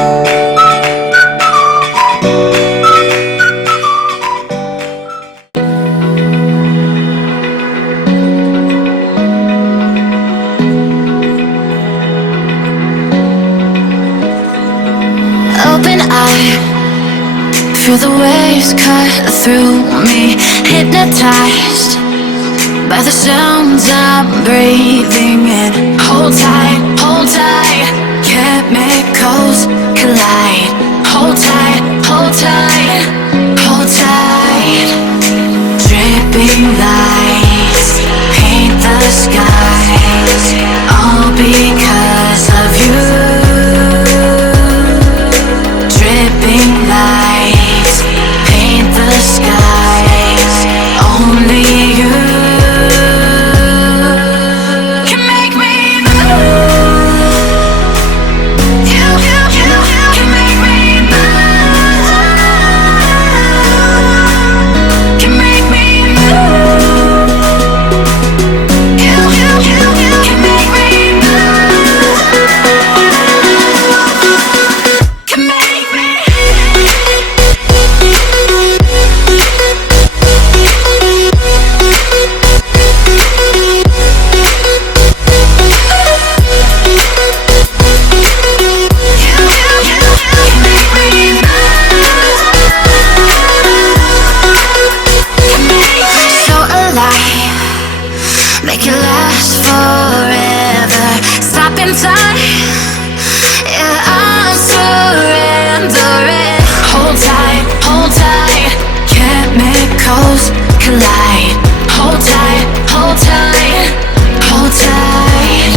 Open eye, feel the waves cut through me, hypnotized by the sounds I'm breathing in. Hold tight, chemicals collide. Hold tight, hold tight, hold tight. Dripping lights paint the skies, all because of you. Dripping lights paint the skies, only you can make me move. You can make me move. Can make me move. You can make me move. Can make me. So alive, make it last forever. Stop in time, yeah, I'm surrendering. Hold tight, chemicals collide. Hold tight, hold tight, hold tight.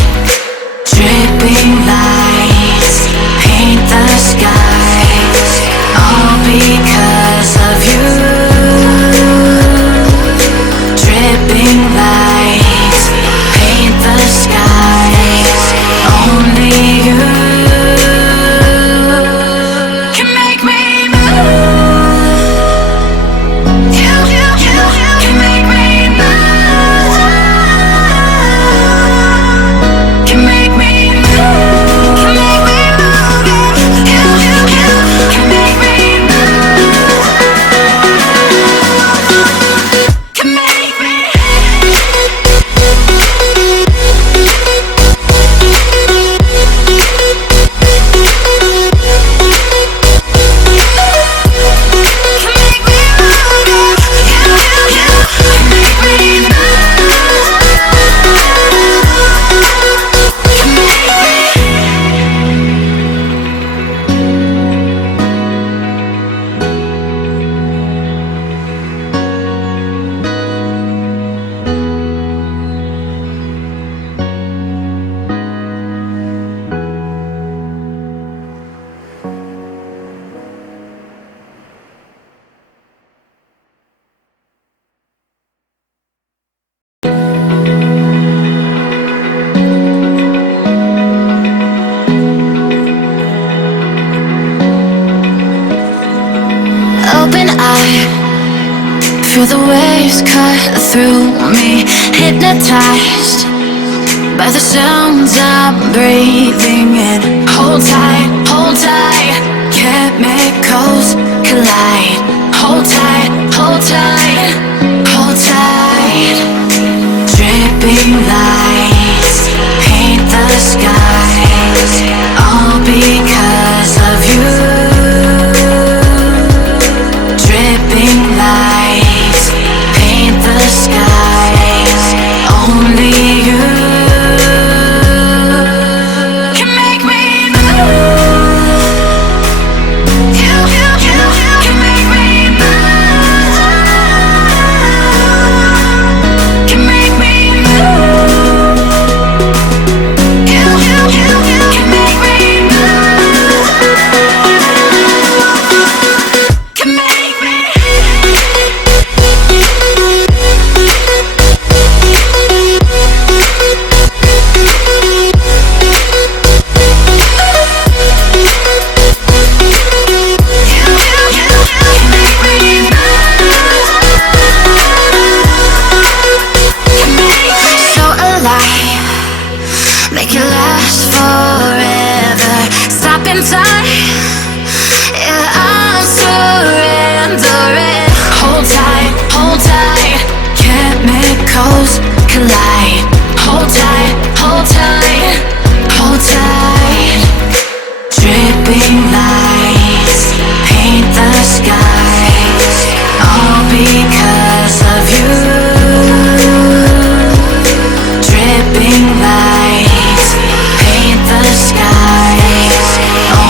Dripping lights paint the skies, all because of you. Dripping lights paint the skies, only you can make me move. You can make me move. Can make me move. Can make me move. You can make me move. Can make me. Open eye, feel the waves cut through me, hypnotized by the sounds I'm breathing in. Hold tight, chemicals collide. Hold tight, hold tight, hold tight. Dripping lights paint the skies, all because of you. Dripping lights paint the skies, only you can make me move. Yeah, I'm surrendering. Hold tight, chemicals collide. Hold tight, hold tight, hold tight. Dripping lights paint the skies, all because of you. Dripping lights paint the skies,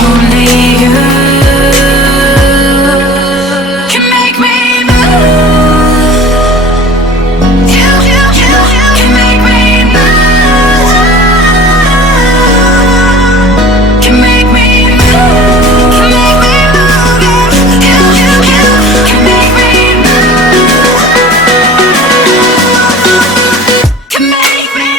only you can make me move. You can make me move. Can make me move. Can make me move. You can make me move. Can make me.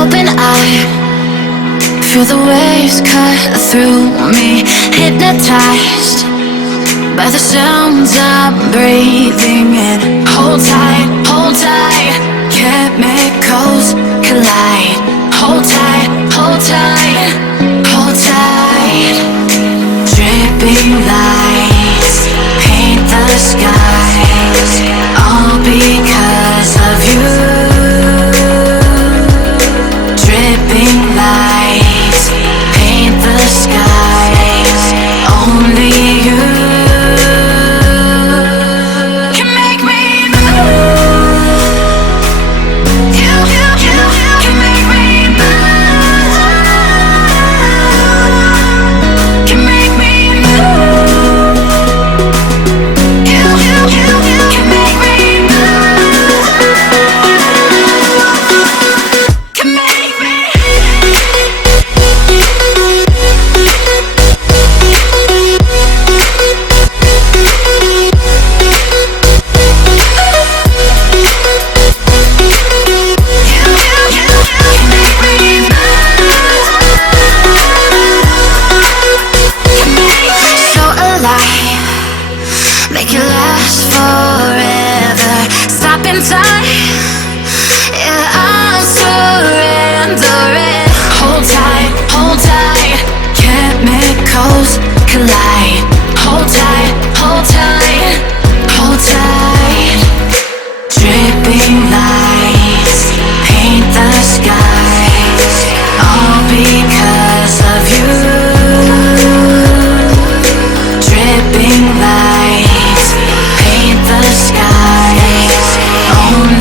Open eye, feel the waves cut through me. Hypnotized by the sounds I'm breathing in. Hold tight, chemicals collide. Hold tight, hold tight, hold tight. Dripping lights paint the skies, all because of you. Dripping lights paint the skies, only you can make me move. You can make me move. Can make me move. You can make me move. Can make me. So alive, make it last forever. Stop in time. Yeah, I'm surrendering. Hold tight, chemicals collide. Hold tight, hold tight, hold tight. Dripping lights paint the skies, all because of you. Dripping lights paint the skies, only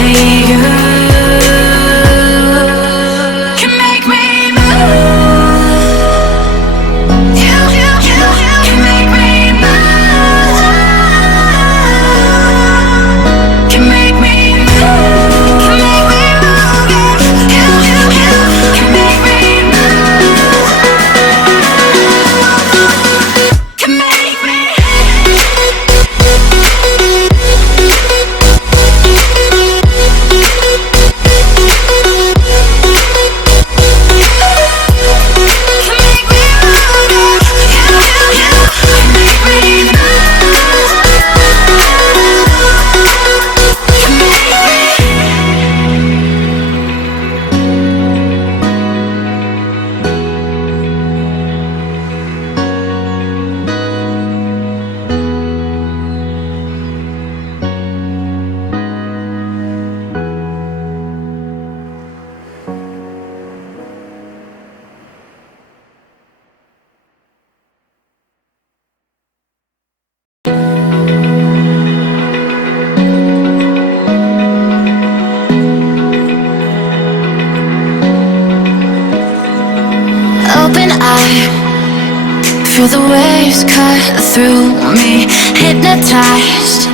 Feel the waves cut through me, hypnotized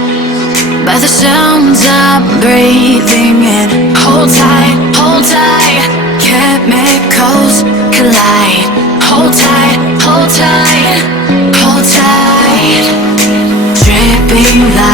by the sounds I'm breathing in. Hold tight, hold tight. Chemicals collide. Hold tight, hold tight, hold tight. Dripping light.